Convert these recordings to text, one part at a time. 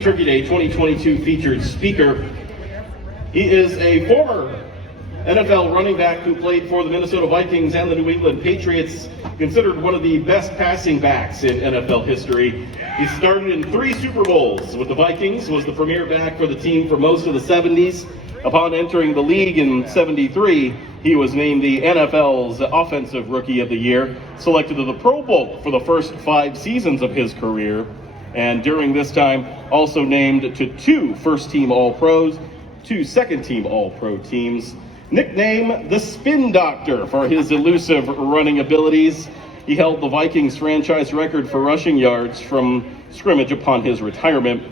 Turkey Day 2022 featured speaker. He is a former NFL running back who played for the Minnesota Vikings and the New England Patriots, considered one of the best passing backs in NFL history. He started in 3 Super Bowls with the Vikings, was the premier back for the team for most of the 70s. Upon entering the league in 73, he was named the NFL's Offensive Rookie of the Year, selected to the Pro Bowl for the first 5 seasons of his career, and during this time also named to 2 first-team All-Pros, 2 second-team All-Pro teams. Nicknamed the Spin Doctor for his elusive running abilities, he held the Vikings franchise record for rushing yards from scrimmage upon his retirement.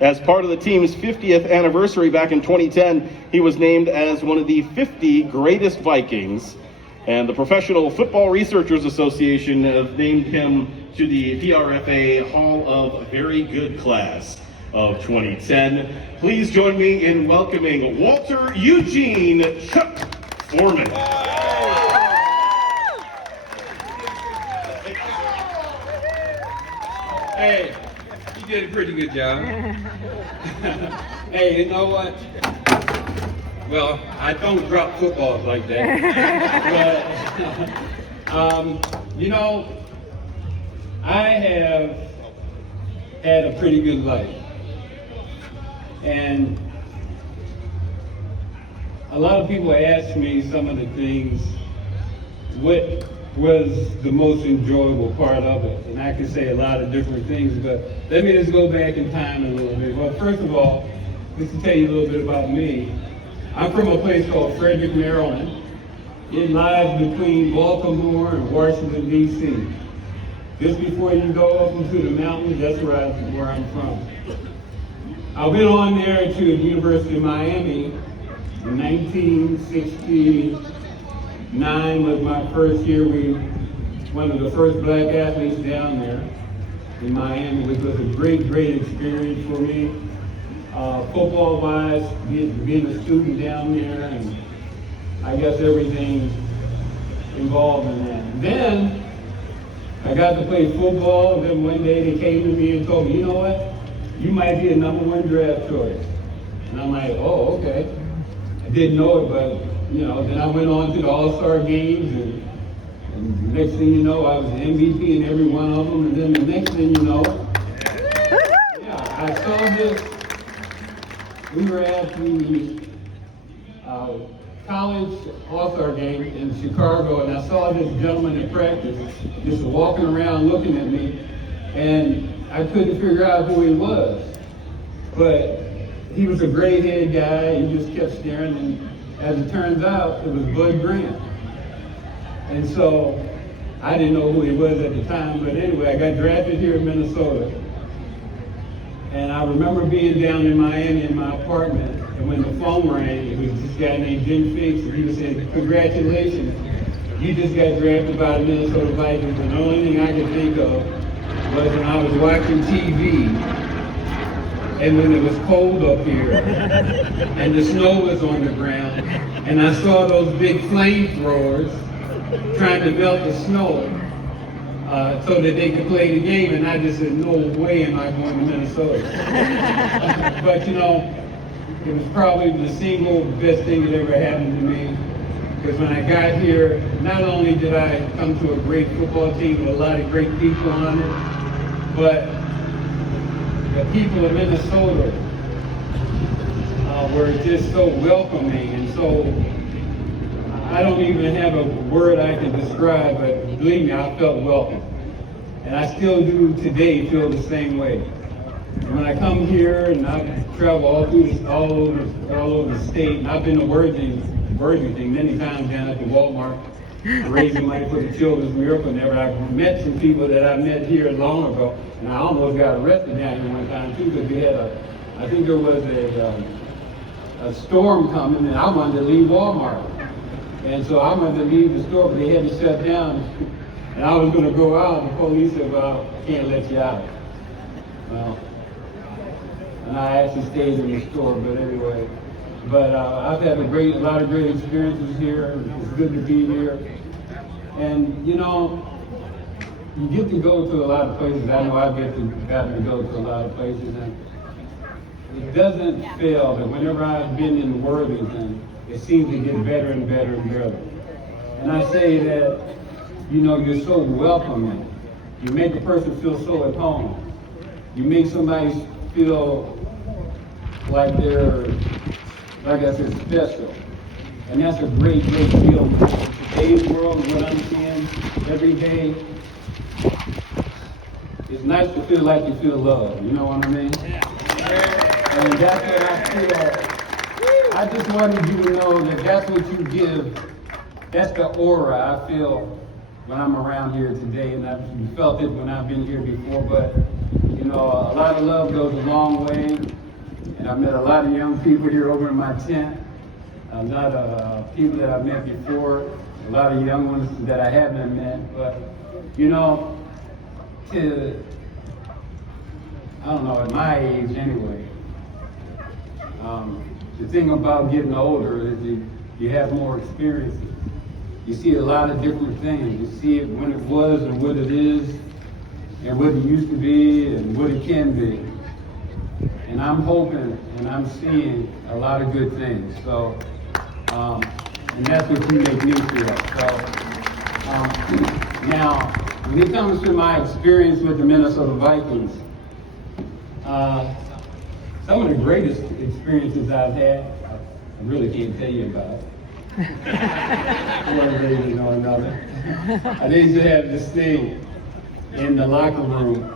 As part of the team's 50th anniversary back in 2010, he was named as one of the 50 greatest Vikings, and the Professional Football Researchers Association named him to the PRFA Hall of Very Good Class of 2010. Please join me in welcoming Walter Eugene Chuck Foreman. Hey, you did a pretty good job. Hey, you know what? Well, I don't drop footballs like that. But, you know, I have had a pretty good life. And a lot of people ask me some of the things, what was the most enjoyable part of it? And I can say a lot of different things, but let me just go back in time a little bit. Well, first of all, just to tell you a little bit about me, I'm from a place called Frederick, Maryland. It lies between Baltimore and Washington, D.C. Just before you go up into the mountains, that's where I'm from. I went on there to the University of Miami in 1969 was my first year. We one of the first black athletes down there in Miami, which was a great experience for me. Football-wise, being a student down there, and I guess everything involved in that. And then I got to play football, and then one day they came to me and told me, you know what? You might be a #1 draft choice. And I'm like, oh, okay. I didn't know it, but, you know, then I went on to the All-Star games, and next thing you know, I was the MVP in every one of them. And then the next thing you know, yeah, I saw this. We were at the college All-Star game in Chicago, and I saw this gentleman in practice just walking around looking at me, and I couldn't figure out who he was. But he was a gray-haired guy. He just kept staring, and as it turns out, it was Bud Grant. And so I didn't know who he was at the time, but anyway, I got drafted here in Minnesota. And I remember being down in Miami in my apartment, and when the phone rang, it was this guy named Jim Fix, and he was saying, congratulations, you just got drafted by the Minnesota Vikings. And the only thing I could think of was when I was watching TV, and when it was cold up here, and the snow was on the ground, and I saw those big flamethrowers trying to melt the snow so that they could play the game, and I just said, no way am I going to Minnesota. But you know, it was probably the single best thing that ever happened to me, because when I got here, not only did I come to a great football team with a lot of great people on it, but the people of Minnesota were just so welcoming, and so I don't even have a word I can describe, but believe me, I felt welcome. And I still do today feel the same way. And when I come here, and I travel all over the state, and I've been to Worthington many times down at the Walmart, raising money for the Children's Miracle. And I've met some people that I met here long ago, and I almost got arrested down here one time too, because we had I think there was a storm coming, and I wanted to leave Walmart. And so I wanted to leave the store, but they had to shut down. And I was going to go out, and the police said, well, can't let you out. Well, and I actually stayed in the store, but anyway. But I've had a lot of great experiences here. It's good to be here. And, you know, you get to go to a lot of places. I know I've gotten to go to a lot of places. And it doesn't fail that whenever I've been in Worthington, it seems to get better and better and better. And I say that, you know, you're so welcoming. You make a person feel so at home. You make somebody feel like they're, like I said, special. And that's a great, great deal. In today's world, what I'm seeing every day, it's nice to feel like you feel loved. You know what I mean? And that's what I feel. I just wanted you to know that that's what you give. That's the aura I feel when I'm around here today, and I've felt it when I've been here before. But you know, a lot of love goes a long way, and I've met a lot of young people here over in my tent. A lot of people that I've met before, a lot of young ones that I haven't met. But you know, I don't know, at my age anyway. The thing about getting older is you have more experiences. You see a lot of different things. You see it when it was and what it is, and what it used to be and what it can be. And I'm hoping and I'm seeing a lot of good things. So, and that's what you make me feel. So, now, when it comes to my experience with the Minnesota Vikings, some of the greatest experiences I've had, I really can't tell you about. One reason or another. I used to have this thing in the locker room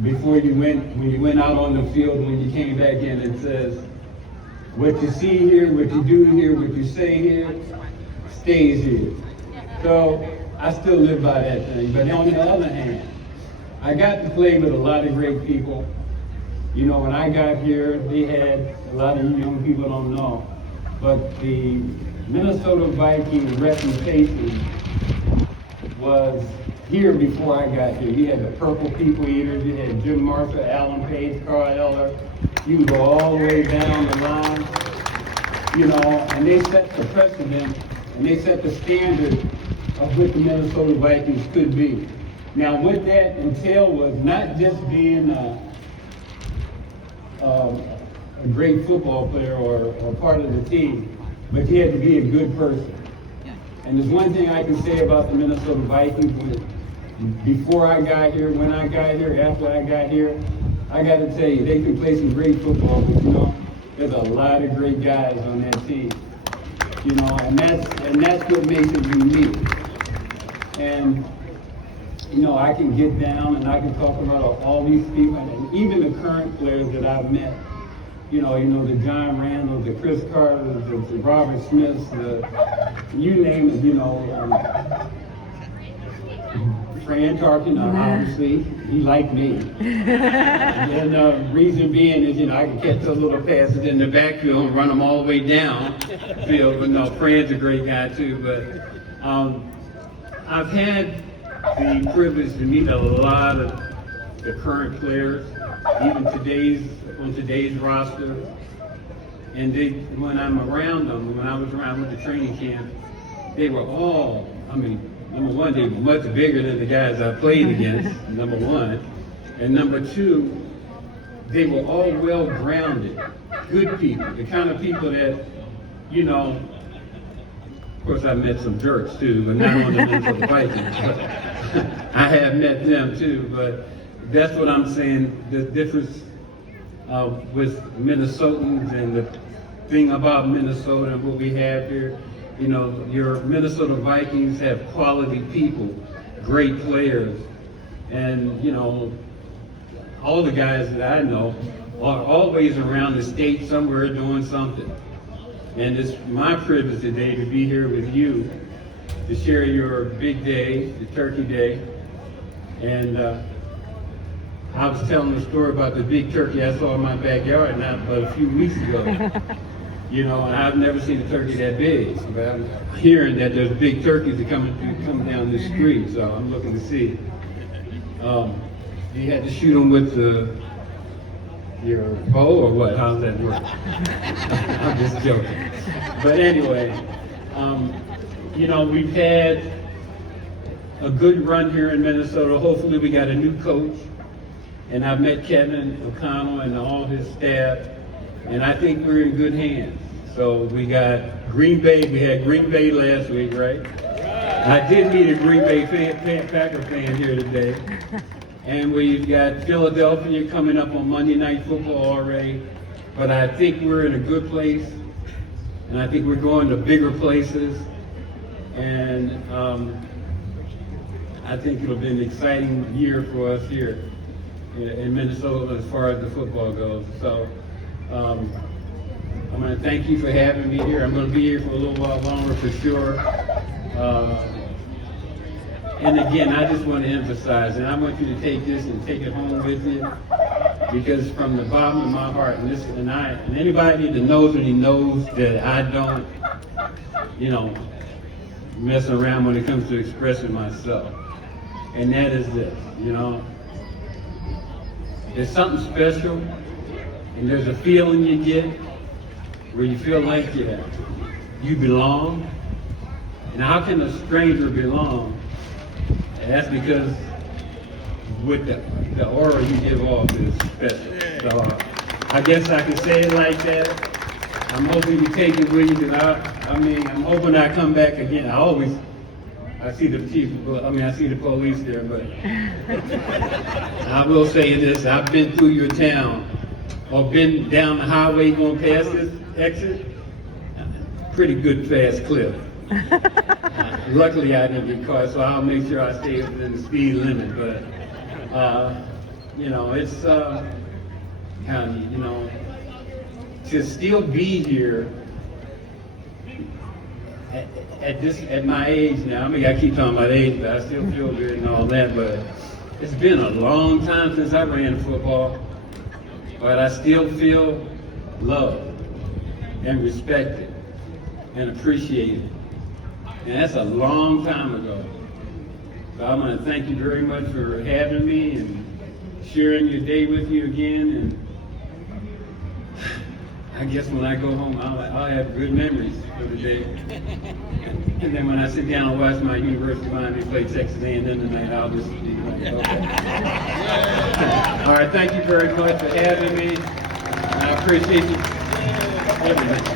when you went out on the field, when you came back in, it says, what you see here, what you do here, what you say here, stays here. So I still live by that thing. But on the other hand, I got to play with a lot of great people. You know, when I got here, they had a lot of young people don't know, but the Minnesota Vikings reputation was here before I got here. You had the Purple People Eaters, you had Jim Marshall, Alan Page, Carl Eller. You go all the way down the line, you know, and they set the precedent and they set the standard of what the Minnesota Vikings could be. Now, what that entailed was not just being a great football player or part of the team, but you had to be a good person. And there's one thing I can say about the Minnesota Vikings. Before I got here, when I got here, after I got here, I got to tell you, they can play some great football, but you know, there's a lot of great guys on that team. You know, and that's what makes it unique. And you know, I can get down and I can talk about all these people, and even the current players that I've met. You know, the John Randall, the Chris Carter, the Robert Smiths, you name it. You know, Fran Tarkin, obviously, he liked me. And the reason being is, you know, I can catch those little passes in the backfield and run them all the way down field. But no, Fran's a great guy too. But I've had the privilege to meet a lot of the current players, even on today's roster. And when I'm around them, when I was around with the training camp, they were all, I mean, number one, they were much bigger than the guys I played against, number one. And number two, they were all well-grounded, good people, the kind of people that, you know, of course I met some jerks too, but not on the Minnesota Vikings. But I have met them too, but that's what I'm saying, the difference with Minnesotans and the thing about Minnesota and what we have here. You know, your Minnesota Vikings have quality people, great players, and you know, all the guys that I know are always around the state somewhere doing something. And it's my privilege today to be here with you to share your big day, the Turkey Day. And I was telling a story about the big turkey I saw in my backyard not but a few weeks ago. You know, and I've never seen a turkey that big, but I'm hearing that there's big turkeys that come down the street, so I'm looking to see. You had to shoot them with your bow or what? How's that work? I'm just joking. But anyway, you know, we've had a good run here in Minnesota. Hopefully we got a new coach. And I've met Kevin O'Connell and all his staff, and I think we're in good hands. So we got Green Bay. We had Green Bay last week, right? I did meet a Green Bay Packer fan here today. And we've got Philadelphia coming up on Monday Night Football already. But I think we're in a good place, and I think we're going to bigger places. And I think it'll be an exciting year for us here in Minnesota as far as the football goes. So I'm going to thank you for having me here. I'm going to be here for a little while longer for sure. And again, I just want to emphasize, and I want you to take this and take it home with you, because from the bottom of my heart, and anybody that knows me knows that I don't, mess around when it comes to expressing myself. And that is this, there's something special, and there's a feeling you get where you feel like you belong. And how can a stranger belong? And that's because with the aura you give off is special. So I guess I can say it like that. I'm hoping you take it with you, because I'm hoping I come back again. I see the I see the police there, but I will say this: I've been through your town, or been down the highway going past this exit. Pretty good fast clip. Luckily, I didn't get caught, so I'll make sure I stay within the speed limit. But it's to still be here at my age now. I mean, I keep talking about age, but I still feel good and all that. But it's been a long time since I ran football, but I still feel loved and respected and appreciated. And that's a long time ago. So I want to thank you very much for having me and sharing your day with you again. And I guess when I go home, I'll have good memories for the day. And then when I sit down and watch my University of Miami play Texas A&M tonight, I'll just be like, okay. All right, thank you very much for having me. And I appreciate you. Everything.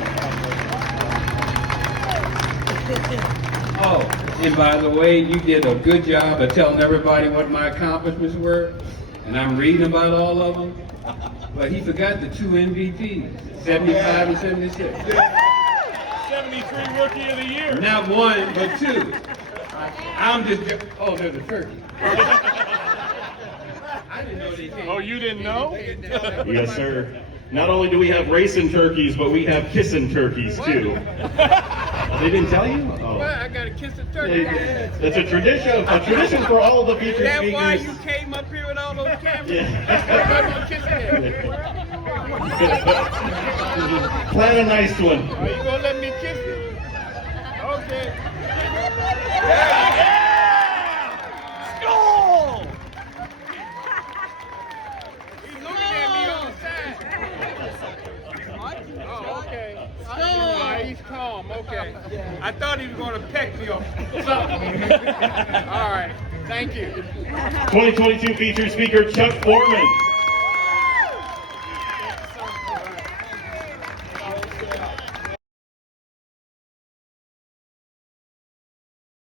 Oh, and by the way, you did a good job of telling everybody what my accomplishments were, and I'm reading about all of them. But he forgot the 2 MVPs, 75 and 76. 73 Rookie of the Year. Not one, but 2. There's a turkey. I didn't know they came. Oh, you didn't know? Yes, sir. Not only do we have racing turkeys, but we have kissing turkeys too. They didn't tell you? Oh. Well, I gotta kiss the turkey. It's a tradition for all of the featured That's speakers. why you came up here with all those cameras. Yeah. Kissing Plan a nice one. Are you gonna let me kiss you? Okay. Skull! He's looking at me on the side. Oh, okay. He's calm, okay. I thought he was going to peck me off. All right, thank you. 2022 featured speaker Chuck Foreman.